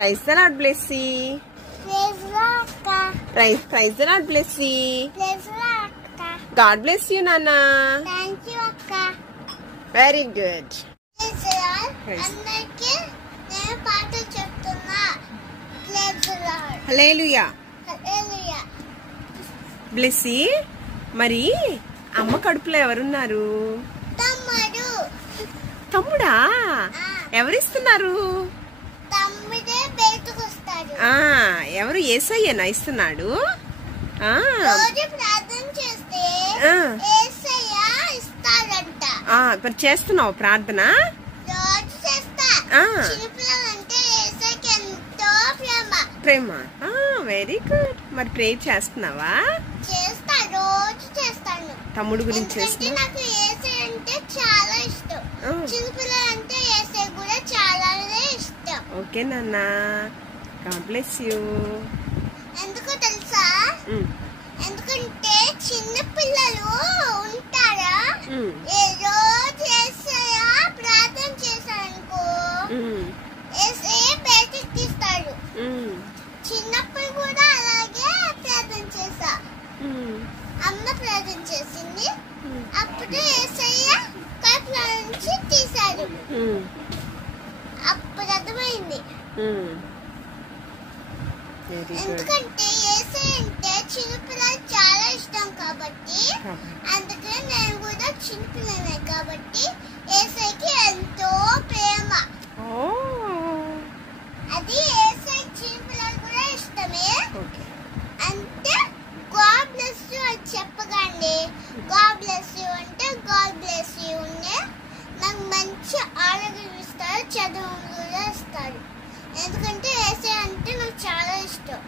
Praise the Lord, Blessy. Praise the Lord, Akka. Praise the Lord, Blessy. Praise the Lord, Akka. God bless you, Nana. Thank you, Akka. Very good. Praise the Lord. Praise. అందరికీ నేను పాటలు చెప్తున్నా. Praise the Lord. Hallelujah. Hallelujah. Blessy, మరి అమ్మ కడుపులో ఎవరున్నారు? తమ్ముడు. తమ్ముడా? ఎవరిస్తున్నారు? తమ్ముడే బయటకు వస్తాడు. ఎవరు? యేసయ్యనా ఇస్తున్నాడు? రోజు ప్రార్థన చేస్తే యేసయ్య ఇస్తాడంట. మరి చేస్తున్నావు ప్రార్థన? రోజు చేస్తా. చిన్నపిల్లలంటే యేసయ్యకి ఎంతో ప్రేమ. Very good. మరి ప్రేయర్ చేస్తున్నావా? చేస్తా, రోజు చేస్తాను. తమ్ముడు గురించి చేస్తున్నా? నాకు యేసయ్య అంటే చాలా ఇష్టం. చిన్నపిల్లలంటే యేసయ్య కూడా చాలా ఇష్టం. ఓకే నాన్న, గాడ్ బ్లెస్ యూ. ఎందుకో తెలుసా? ఎందుకంటే చిన్న పిల్లలు ఉంటారా, రోజు యేసయ్య ప్రార్థన చేశారనుకో యేసయ్య బయటికి తీస్తాడు. చిన్నప్పుడు కూడా అలాగే ప్రార్థన చేశా. అమ్మ ప్రార్థన చేసింది, అప్పుడు యేసయ్య కడుపులో నుంచి తీశాడు. అప్పుడు అర్థమైంది. ఎందుకంటే యేసయ్య అంటే చిన్నపిల్లలు చాలా ఇష్టం కాబట్టి, అందుకని నేను కూడా చిన్నపిల్లనే కాబట్టి యేసయ్యకి ఎంతో ప్రేమ. అది యేసయ్య చిన్నపిల్లలు కూడా ఇష్టమే. అంటే గాడ్ బ్లెస్ యూ అని చెప్పగానే గాడ్ బ్లెస్ యూ అంటే గాడ్ బ్లెస్ యూ ఉండే నాకు మంచి ఆరోగ్యం ఇస్తాడు, చదువు కూడా ఇస్తాడు. ఎందుకంటే యేసయ్య అంటే నాకు చాలా ఇష్టం.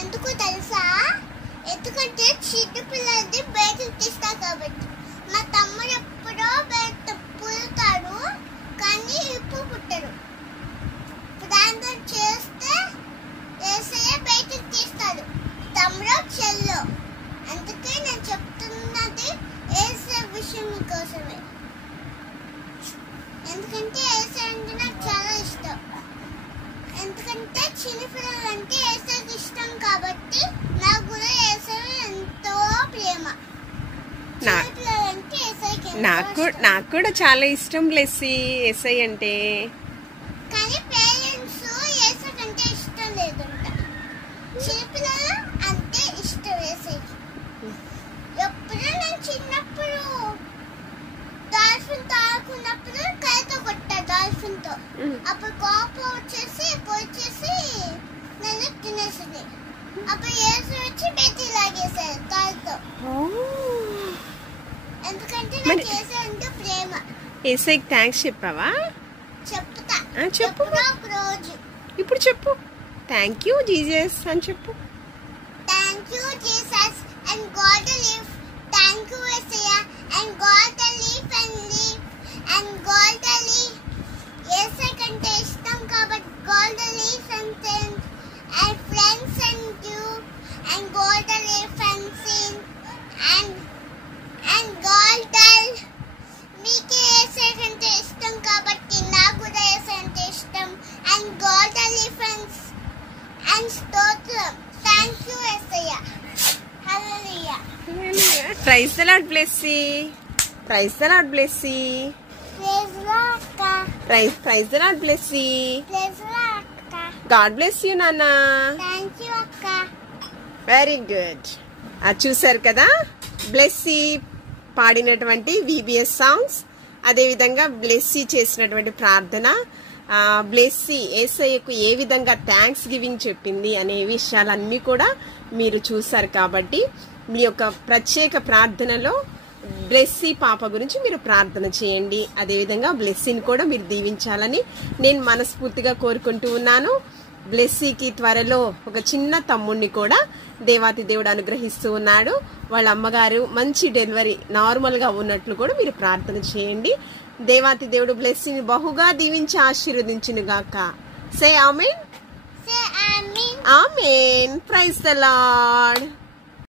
ఎందుకు తెలుసా? ఎందుకంటే చిన్న పిల్లలది బయటకు తీస్తా కాబట్టి. మా తమ్ముడు ఎప్పుడో బయట పుడతాడు కానీ ఇప్పుడు పుట్టడు. ప్రార్థన చేస్తే యేసయ్య బయటకు తీస్తాడు, తమ్ముడు చెల్లో. అందుకే నేను చెప్తున్నది యేసయ్య విషయం కోసమే. ఎందుకంటే యేసయ్య అంటే నాకు చాలా ఇష్టం. ఎందుకంటే చిన్నపిల్లలు అంటే యేసయ్యకి ఇష్టం కాబట్టి నాకు కూడా యేసయ్య ఎంతో ప్రేమ. చిన్నపిల్లలంటే యేసయ్యకి నాకు కూడా చాలా ఇష్టం బ్లెస్సీ యేసయ్య అంటే. కానీ పేరెంట్స్ యేసయ్య అంటే ఇష్టం లేదంట. చిన్నపిల్లలు అంటే ఇష్టం యేసయ్యకి. ఎప్పుడు నేను చిన్నప్పుడు డాల్ఫిన్ తాకున్నప్పుడు కైతో కొట్టా డాల్ఫిన్ తో. అప్పుడు కోపం వచ్చేసి పోచేసి నన్ను తినేసింది. అప్పుడు యేసయ్య వచ్చి బయటికి లాగేశారు కాలుతో. ఎందుకంటే నాకు యేసయ్య అంటే ప్రేమ. యేసయ్యకి థ్యాంక్స్ చెప్పావా? చెప్తా. చెప్పు. ఒక రోజు ఇప్పుడు చెప్పు. థ్యాంక్ యూ జీసస్ అని చెప్పు. Thank you Jesus and God live. Thank you Yesayya and God live and live and God live. Yesayya కంటే ఇష్టం కాబట్టి God live and and friends and you and God live and sing and God మీకే యేసయ్య కంటే ఇష్టం కాబట్టి నాకు కూడా యేసయ్య అంటే ఇష్టం. అండ్ గాడ్ లివ్ అండ్ స్తోత్రం. Thank you Yesayya. Hallelujah. Praise the Lord Blessy. Praise the Lord Blessy. Praise the Lord అక్క. Praise the Lord Blessy. Praise the Lord అక్క. గాడ్ బ్లెస్ యూ నాన్న. థ్యాంక్ యూ అక్క. Very good. చూసారు కదా బ్లెస్సీ పాడినటువంటి VBS సాంగ్స్, అదేవిధంగా బ్లెస్సీ చేసినటువంటి ప్రార్థన. బ్లెస్సీ యేసయ్యకు ఏ విధంగా థ్యాంక్స్ గివింగ్ చెప్పింది అనే విషయాలన్నీ కూడా మీరు చూసారు. కాబట్టి మీ యొక్క ప్రత్యేక ప్రార్థనలో బ్లెస్సీ పాప గురించి మీరు ప్రార్థన చేయండి. అదేవిధంగా బ్లెస్సీని కూడా మీరు దీవించాలని నేను మనస్ఫూర్తిగా కోరుకుంటూ ఉన్నాను. బ్లెస్సీకి త్వరలో ఒక చిన్న తమ్ముడిని కూడా దేవాతి దేవుడు అనుగ్రహిస్తూ ఉన్నాడు. వాళ్ళ అమ్మగారు మంచి డెలివరీ నార్మల్గా ఉన్నట్లు కూడా మీరు ప్రార్థన చేయండి. దేవాతి దేవుడు బ్లెస్సీని బహుగా దీవించి ఆశీర్వదించును గాక. Say amen. Say amen. Amen. Praise the lord.